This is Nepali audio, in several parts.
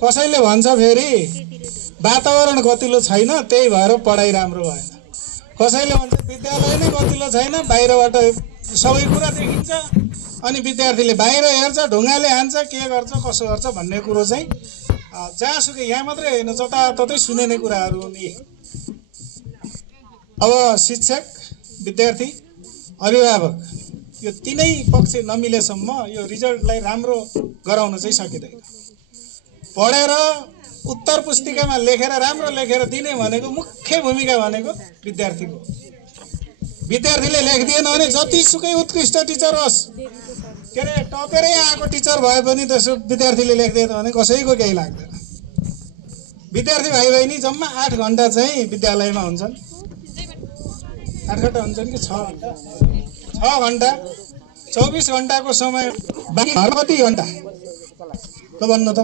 कसैले भन्छ फेरि वातावरण गतिलो छैन त्यही भएर पढाइ राम्रो भएन। कसैले भन्छ विद्यालय नै गतिलो छैन बाहिरबाट सबै कुरा देखिन्छ अनि विद्यार्थीले बाहिर हेर्छ ढुङ्गाले हान्छ के गर्छ कसो गर्छ भन्ने कुरो चाहिँ जहाँसुकै यहाँ मात्रै होइन जताततै सुनिने कुराहरू हुन् यी। अब शिक्षक विद्यार्थी अभिभावक यो तीनै पक्ष नमिलेसम्म यो रिजल्टलाई राम्रो गराउन चाहिँ सकिँदैन। पढेर उत्तर पुस्तिकामा लेखेर राम्रो लेखेर दिने भनेको मुख्य भूमिका भनेको विद्यार्थीको। विद्यार्थीले लेखिदिएन भने जतिसुकै उत्कृष्ट टिचर होस् के अरे टपेरै आएको टिचर भए पनि त्यसो विद्यार्थीले लेख्दैन भने कसैको केही लाग्दैन। विद्यार्थी भाइ बहिनी जम्मा 8 घण्टा चाहिँ विद्यालयमा हुन्छन्। 8 घण्टा हुन्छन् कि 6 घण्टा? 6 घण्टा 24 घण्टाको समय बाँकी कति घण्टा ल भन्नु त?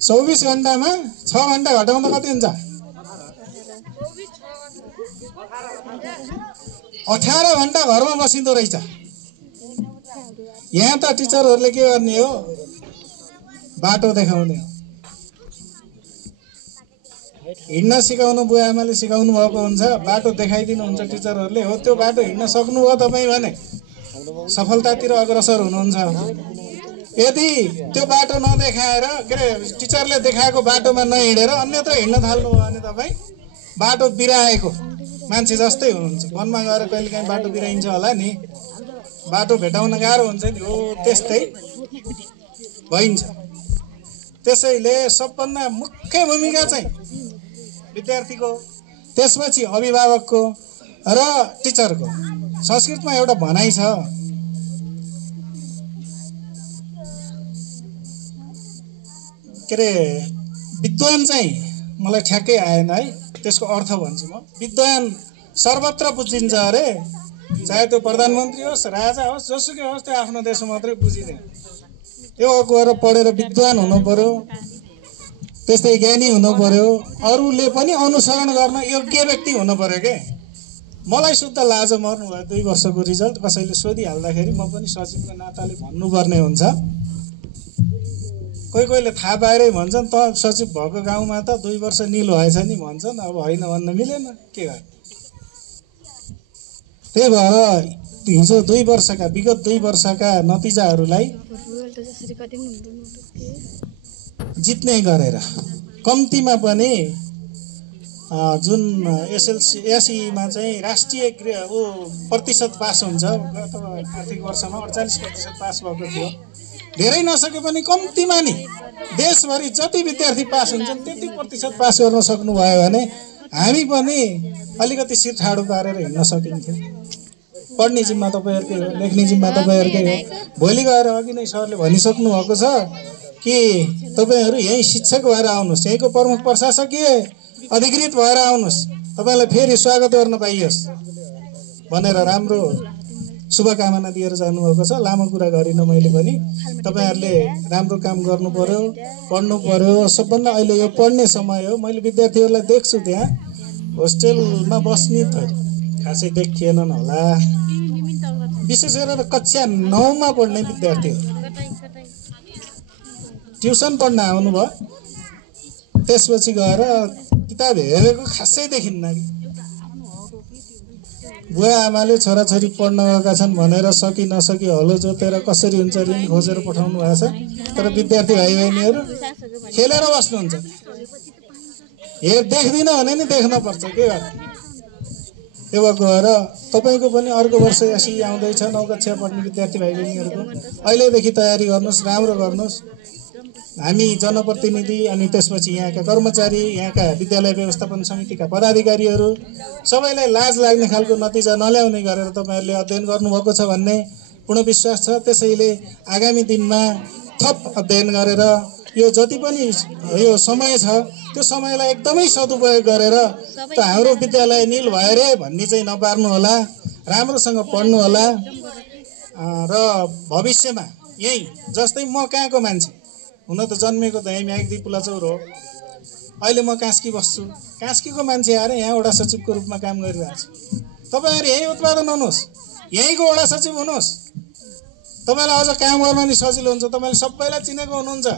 24 घण्टामा 6 घण्टा घटाउँदा कति हुन्छ? 18 घण्टा घरमा बसिँदो रहेछ। यहाँ त टिचरहरूले के गर्ने हो? बाटो देखाउने हो। हिँड्न सिकाउनु बुवा आमाले सिकाउनु भएको हुन्छ, बाटो देखाइदिनुहुन्छ टिचरहरूले। हो त्यो बाटो हिँड्न सक्नुभयो तपाईँ भने सफलतातिर अग्रसर हुनुहुन्छ। यदि त्यो बाटो नदेखाएर के अरे टिचरले देखाएको बाटोमा नहिँडेर अन्यत्र हिँड्न थाल्नुभयो भने तपाईँ बाटो बिराएको मान्छे जस्तै हुनुहुन्छ। वनमा गएर कहिलेकाहीँ बाटो बिराइन्छ होला नि, बाटो भेटाउन गाह्रो हुन्छ नि, हो त्यस्तै भइन्छ। त्यसैले सबभन्दा मुख्य भूमिका चाहिँ विद्यार्थीको, त्यसपछि अभिभावकको र टिचरको। संस्कृतमा एउटा भनाइ छ, के अरे विद्वान चाहिँ मलाई ठ्याक्कै आएन है, त्यसको अर्थ भन्छु म। विद्वान सर्वत्र पुजिन्छ अरे, चाहे त्यो प्रधानमन्त्री होस् राजा होस् जोसुकै होस्, त्यो आफ्नो देशमा मात्रै पुजिने। त्यो गएर पढेर विद्वान हुनु पर्यो, त्यस्तै ज्ञानी हुनु पर्यो, अरूले पनि अनुसरण गर्न योग्य व्यक्ति हुनु पर्यो के। मलाई शुद्ध लाज मर्नु भयो 2 वर्षको रिजल्ट कसैले सोधिहाल्दाखेरि म पनि सचिवको नाताले भन्नुपर्ने हुन्छ। कोहीले थाहा पाएरै भन्छन् त सचिव भएको गाउँमा त 2 वर्ष निल भएछ नि भन्छन्। अब होइन भन्न मिलेन, के गर्ने। त्यही भएर हिजो 2 वर्षका विगत 2 वर्षका नतिजाहरूलाई जित्ने गरेर कम्तीमा पनि जुन एसएलसीमा चाहिँ राष्ट्रिय प्रतिशत पास हुन्छ, गत आर्थिक वर्षमा 48% पास भएको थियो। धेरै नसके पनि कम्तीमा नि देशभरि जति विद्यार्थी पास हुन्छन् त्यति प्रतिशत पास गर्न सक्नुभयो भने हामी पनि अलिकति शिर ठाडो पारेर हिँड्न सकिन्थ्यो। पढ्ने जिम्मा तपाईँहरूकै हो, लेख्ने जिम्मा तपाईँहरूकै हो। भोलि गएर अघि नै सरले भनिसक्नु भएको छ कि तपाईँहरू यहीँ शिक्षक भएर आउनुहोस्, यहीँको प्रमुख प्रशासकीय अधिकृत भएर आउनुहोस्, तपाईँलाई फेरि स्वागत गर्न पाइयोस् भनेर राम्रो शुभकामना दिएर जानुभएको छ। लामो कुरा गरिनँ मैले पनि। तपाईँहरूले राम्रो काम गर्नु पर्यो, पढ्नु पर्यो। सबभन्दा अहिले यो पढ्ने समय हो। मैले विद्यार्थीहरूलाई देख्छु त्यहाँ होस्टेलमा बस्ने त खासै देखिएनन् होला, विशेष गरेर कक्षा 9मा पढ्ने विद्यार्थीहरू ट्युसन पढ्न आउनुभयो, त्यसपछि गएर किताब हेरेको खासै देखिन्न कि। बुवा आमाले छोराछोरी पढ्न गएका छन् भनेर सकी नसकी हलो जोतेर कसरी हुन्छ ऋण खोजेर पठाउनु भएको छ। तर विद्यार्थी भाइ बहिनीहरू खेलेर बस्नुहुन्छ। देख्दिन भने नि देख्न पर्छ के गर्ने। त्यो गएर तपाईँको पनि अर्को वर्ष यसरी आउँदैछ 9 कक्षा पढ्ने विद्यार्थी भाइ बहिनीहरूको अहिलेदेखि तयारी गर्नुहोस्, राम्रो गर्नुहोस्। हामी जनप्रतिनिधि अनि त्यसपछि यहाँका कर्मचारी, यहाँका विद्यालय व्यवस्थापन समितिका पदाधिकारीहरू सबैलाई लाज लाग्ने खालको नतिजा नल्याउने गरेर तपाईँहरूले अध्ययन गर्नुभएको छ भन्ने पूर्ण विश्वास छ। त्यसैले आगामी दिनमा थप अध्ययन गरेर यो जति पनि यो समय छ त्यो समयलाई एकदमै सदुपयोग गरेर त हाम्रो विद्यालय निल भयो रे भन्ने चाहिँ नपार्नु होला। राम्रोसँग पढ्नु होला र भविष्यमा यही जस्तै म कहाँको मान्छे हुन त जन्मेको त यही म्याग्दी पुलाचौर हो। अहिले म कास्की बस्छु, कास्कीको मान्छे आएर यहाँ वडा सचिवको रूपमा काम गरिरहेको छु। तपाईँहरू यही उत्पादन हुनुहोस्, यहीँको वडा सचिव हुनुहोस्, तपाईँलाई अझ काम गर्न नि सजिलो हुन्छ, तपाईँले सबैलाई चिनेको हुनुहुन्छ,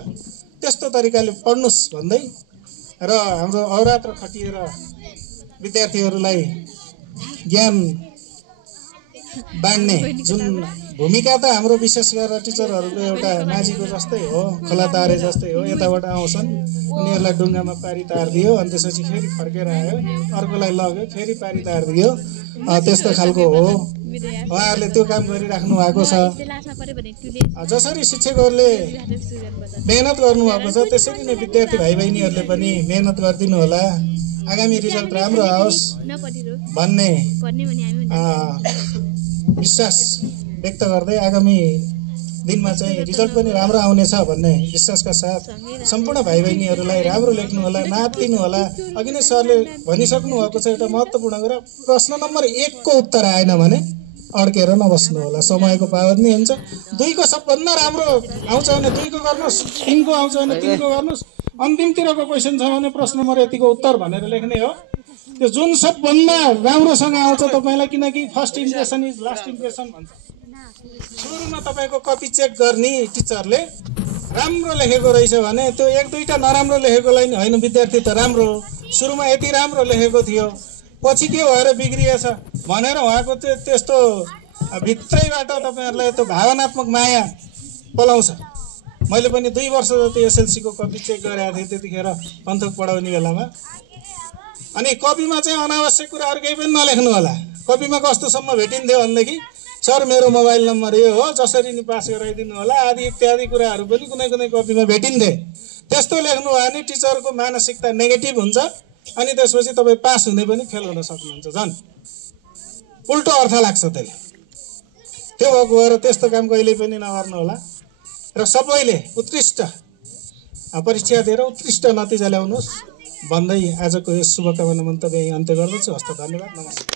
त्यस्तो तरिकाले पढ्नुहोस् भन्दै र हाम्रो अहोरात्र खटिएर विद्यार्थीहरूलाई ज्ञान बाँड्ने जुन भूमिका त हाम्रो विशेष गरेर टिचरहरूको एउटा माझीको जस्तै हो, खोला तारे जस्तै हो। यताबाट आउँछन्, उनीहरूलाई डुङ्गामा पारी तारिदियो, अनि त्यसपछि फेरि फर्केर आयो, अर्कोलाई लग्यो, फेरि पारी तारिदियो, त्यस्तो खालको हो। उहाँहरूले त्यो काम गरिराख्नु भएको छ। जसरी शिक्षकहरूले मेहनत गर्नुभएको छ त्यसरी नै विद्यार्थी भाइ बहिनीहरूले पनि मेहनत गरिदिनु होला, आगामी रिजल्ट राम्रो आओस् भन्ने विश्वास व्यक्त गर्दै आगामी दिनमा चाहिँ रिजल्ट पनि राम्रो आउनेछ भन्ने विश्वासका साथ सम्पूर्ण भाइ बहिनीहरूलाई राम्रो लेख्नु होला, नाप्दिनु होला। अघि नै सरले भनिसक्नु भएको छ एउटा महत्त्वपूर्ण कुरा, प्रश्न नम्बर 1 को उत्तर आएन भने अड्केर नबस्नु होला, समयको पाबन्दी हुन्छ। 2 को सबभन्दा राम्रो आउँछ भने 2 को गर्नुहोस्, 3 को आउँछ भने 3 को गर्नुहोस्, अन्तिमतिरको क्वेसन छ भने प्रश्न नम्बर यतिको उत्तर भनेर लेख्ने हो। त्यो जुन सबभन्दा राम्रोसँग आउँछ तपाईँलाई, किनकि first impression is last impression भन्छ। सुरुमा तपाईँको कपी चेक गर्ने टिचरले राम्रो लेखेको रहेछ भने त्यो 1-2टा नराम्रो लेखेकोलाई नि होइन, विद्यार्थी त राम्रो हो, सुरुमा यति राम्रो लेखेको थियो, पछि के भएर बिग्रिएछ भनेर उहाँको त्यस्तो भित्रैबाट तपाईँहरूलाई त्यो भावनात्मक माया पलाउँछ। मैले पनि 2 वर्ष जति एसएलसीको कपी चेक गरेको थिएँ त्यतिखेर पन्थक पढाउने बेलामा। अनि कपीमा चाहिँ अनावश्यक कुराहरू केही पनि नलेख्नु होला। कपीमा कस्तोसम्म भेटिन्थ्यो भनेदेखि सर मेरो मोबाइल नम्बर यो हो, जसरी नि पास गराइदिनु होला आदि इत्यादि कुराहरू पनि कुनै कुनै कपीमा भेटिन्थे। त्यस्तो लेख्नु भयो भने टिचरको मानसिकता नेगेटिभ हुन्छ, अनि त्यसपछि तपाईँ पास हुने पनि फेल हुन सक्नुहुन्छ, झन् उल्टो अर्थ लाग्छ त्यसले। त्यो भएको भएर त्यस्तो काम कहिल्यै पनि नगर्नु होला र सबैले उत्कृष्ट परीक्षा दिएर उत्कृष्ट नतिजा ल्याउनुहोस् भन्दै आजको यस शुभकामना मन्तव्य अन्त्य गर्दछु। हस्त, धन्यवाद, नमस्कार।